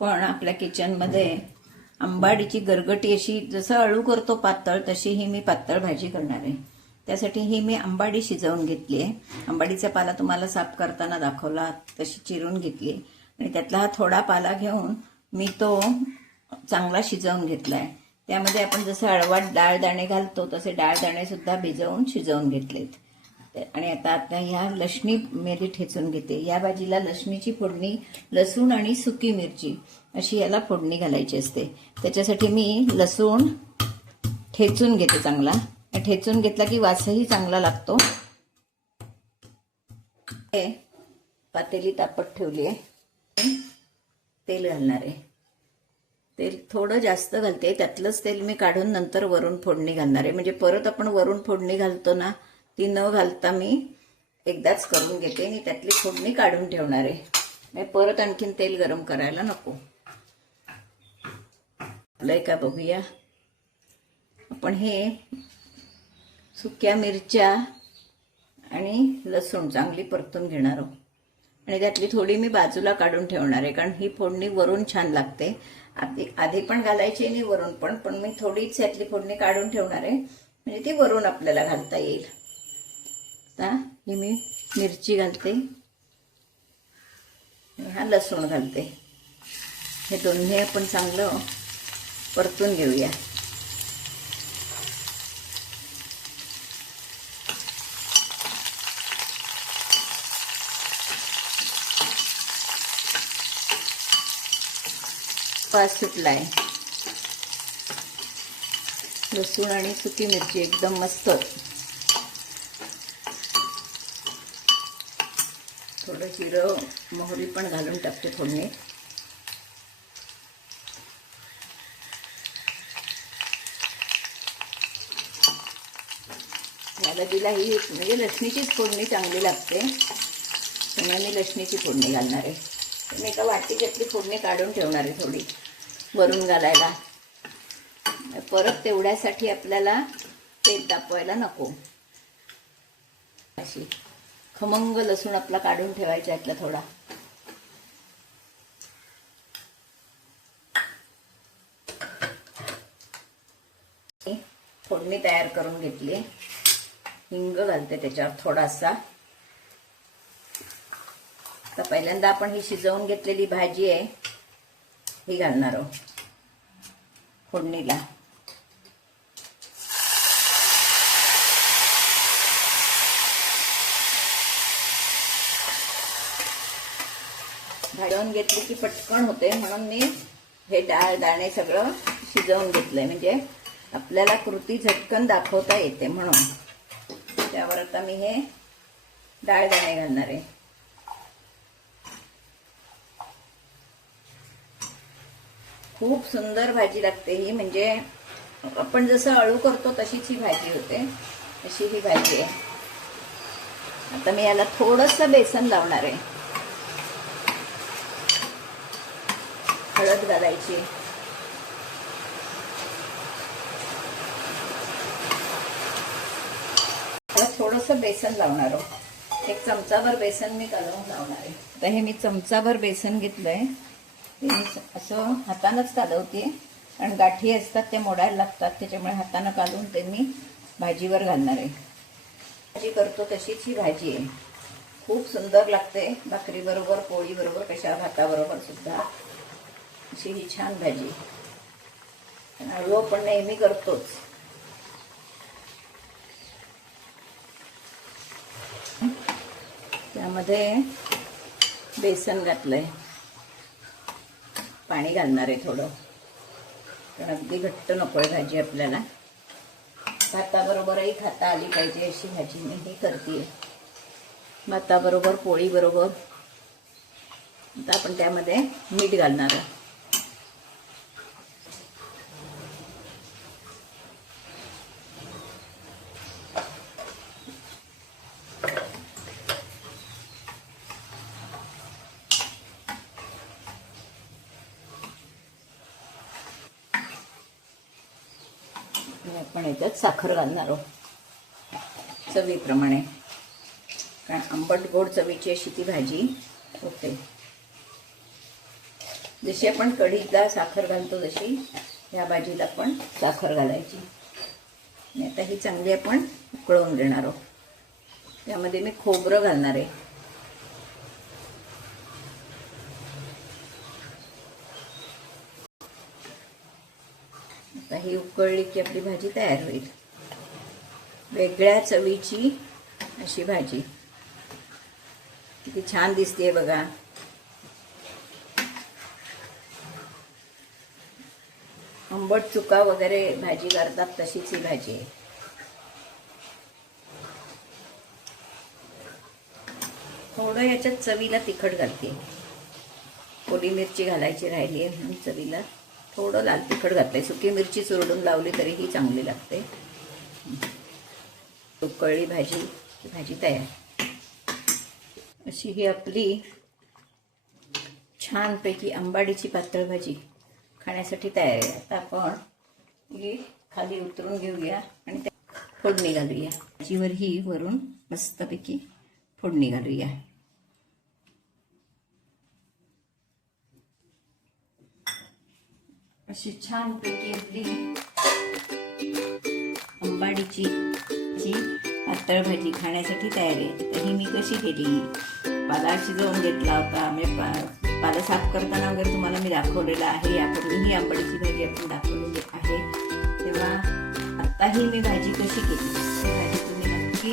आपण आपल्या किचनमध्ये आंबाडीची गरगटी अशी जसं अळू करतो पातळ तशी ही मी पातळ भाजी करणार आहे. त्यासाठी ही मी आंबाडी शिजवून घेतली आहे. आंबाडीचा पाला तुम्हाला साफ करताना दाखवला तशी चिरून घेतली आणि त्यातला हा थोडा पाला घेऊन मी तो चांगला शिजवून घेतलाय. त्यामध्ये आपण जसं हळवाट डाळ दाणे घालतो तसे डाळ दाणे सुद्धा भिजवून शिजवून घेतलेत. आणि आता ह्या लसणी मी ठेचून घेते. या भाजीला लसणीची फोडणी, लसूण आणि सुकी मिरची अशी याला फोडणी घालायची असते. त्याच्यासाठी मी लसूण ठेचून घेते चांगला. ठेचून घेतला की वासही चांगला लागतो. पातेली तापत ठेवली आहे. तेल घालणार आहे. तेल थोडं जास्त घालते. त्यातलंच तेल मी काढून नंतर वरून फोडणी घालणार आहे. म्हणजे परत आपण वरून फोडणी घालतो ना, ती न घालता मी एकदाच करून घेते आणि त्यातली फोडणी काढून ठेवणार आहे. परत आणखीन तेल गरम करायला नको. लय का बघूया. आपण हे सुक्या मिरच्या आणि लसूण चांगली परतून घेणार आहोत आणि त्यातली थोडी मी बाजूला काढून ठेवणार आहे, कारण ही फोडणी वरून छान लागते. आधी पण घालायची आणि वरून पण मी थोडीच यातली फोडणी काढून ठेवणार आहे, म्हणजे ती वरून आपल्याला घालता येईल. आता ही मी मिरची घालते आणि हा लसूण घालते. हे दोन्ही आपण चांगलं परतून घेऊया. वास सुटलाय. लसूण आणि सुकी मिरची एकदम मस्त. थोडं जिरं मोहरी पण घालून टाकते फोडणी. याला दिला ही म्हणजे लसणीचीच फोडणी चांगली लागते, त्यामुळे मी लसणीची फोडणी घालणार आहे. मी एका वाटीच्यातली फोडणी काढून ठेवणार आहे थोडी वरून घालायला. परत तेवढ्यासाठी आपल्याला तेल तापवायला नको. अशी खमंग लसूण आपला काढून ठेवायचा यातला थोडा. फोडणी तयार करून घेतली. हिंग घालते त्याच्यावर थोडासा. तर पहिल्यांदा आपण ही शिजवून घेतलेली भाजी आहे ही घालणार आहोत फोडणीला. भाजून घेतली की पटकन होते, म्हणून मी हे डाळ दाणे सगळं शिजवून घेतलंय, म्हणजे आपल्याला कृती झटकन दाखवता येते म्हणून. त्यावर आता मी हे डाळ दाणे घालणार आहे. खूप सुंदर भाजी लागते ही, म्हणजे आपण जसं अळू करतो तशीच ही भाजी होते, अशी ही भाजी आहे. आता मी याला थोडंसं बेसन लावणार आहे. हळद घालायची. थोडंसं बेसन लावणार आहोत. एक चमचाभर बेसन मी कालवून लावणार आहे. आता हे मी चमचाभर बेसन घेतलंय. मी असं हातानंच कालवते, कारण गाठी असतात त्या मोडायला लागतात, त्याच्यामुळे हातानं कालवून ते मी भाजीवर घालणार आहे. भाजी करतो तशीच ही भाजी आहे. खूप सुंदर लागते. भाकरी बरोबर, पोळी बरोबर, कशा भाताबरोबर सुद्धा अशी ही छान भाजी. अळू आपण नेहमी करतोच. त्यामध्ये बेसन घातलंय. पाणी घालणार आहे थोडं, कारण अगदी घट्ट नकोय भाजी आपल्याला. भाताबरोबरही खाता आली पाहिजे अशी भाजी मी ही करते. भाताबरोबर, पोळी बरोबर. आता आपण त्यामध्ये मीठ घालणार आहोत. आपण याच्यात साखर घालणार आहोत चवीप्रमाणे, कारण आंबट गोड चवीची अशी ती भाजी होते. जशी आपण कढीला साखर घालतो तशी ह्या भाजीला पण साखर घालायची. आणि आता ही चांगली आपण उकळवून घेणार आहोत. त्यामध्ये मी खोबरं घालणार आहे. आता ही उकळली की आपली भाजी तयार होईल. वेगळ्या चवीची अशी भाजी किती छान दिसते बघा. आंबट चुका वगैरे भाजी करतात तशीच ही भाजी आहे. थोडं याच्यात चवीला तिखट घालते. ओली मिरची घालायची राहिली आहे म्हणून चवीला थोडं लाल तिखट घातलंय. सुकी मिरची चुरडून लावली तरीही चांगली लागते. उकळली भाजी तयार. अशी ही आपली छानपैकी आंबाडीची पातळ भाजी खाण्यासाठी तयार आहे. आता आपण ही खाली उतरून घेऊया आणि त्या फोडणी घालूया. भाजीवर ही वरून मस्तपैकी फोडणी घालूया. अशी छानपैकी आपली आंबाडीची पातळ भाजी खाण्यासाठी तयार आहे. तर ही मी कशी केली, पाला शिजवून घेतला होता. पाला साफ करताना वगैरे तुम्हाला मी दाखवलेलं आहे. यापूर्वी ही आंबाडीची भाजी आपण दाखवलेली आहे. तेव्हा आत्ताही मी भाजी कशी केली ही भाजी तुम्ही नक्की